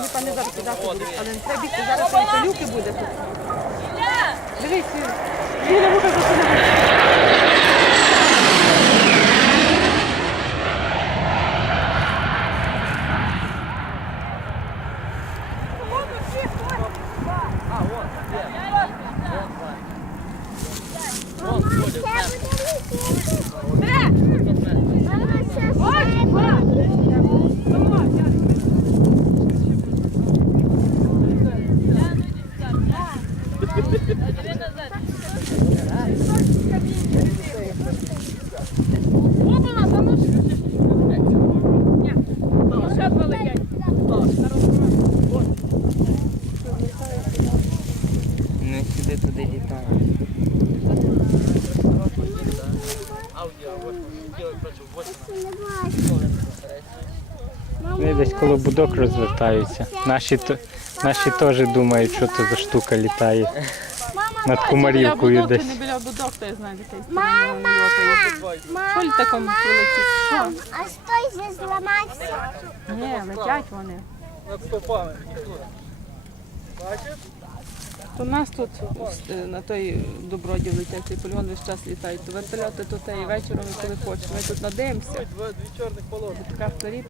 Вони пане зараз кидати будуть, але не треба бігти, зараз там пилюки буде тут. біля може засунути. Не сюди туди літають. Вони десь коло будок розвертаються. Наші, наші теж думають, що це за штука літає. Над Кумарівкою десь. Не біля будок, то я знаю, десь. Мама! Що літаком прилетить? Що? А стой же зламався. Ні, летять вони. Над. Бачиш? У нас тут на той доброді летять, цей полігон весь час літають. То вертольоти тут і вечором, і коли хочеш. Ми тут надивимося. Дві чорних вторі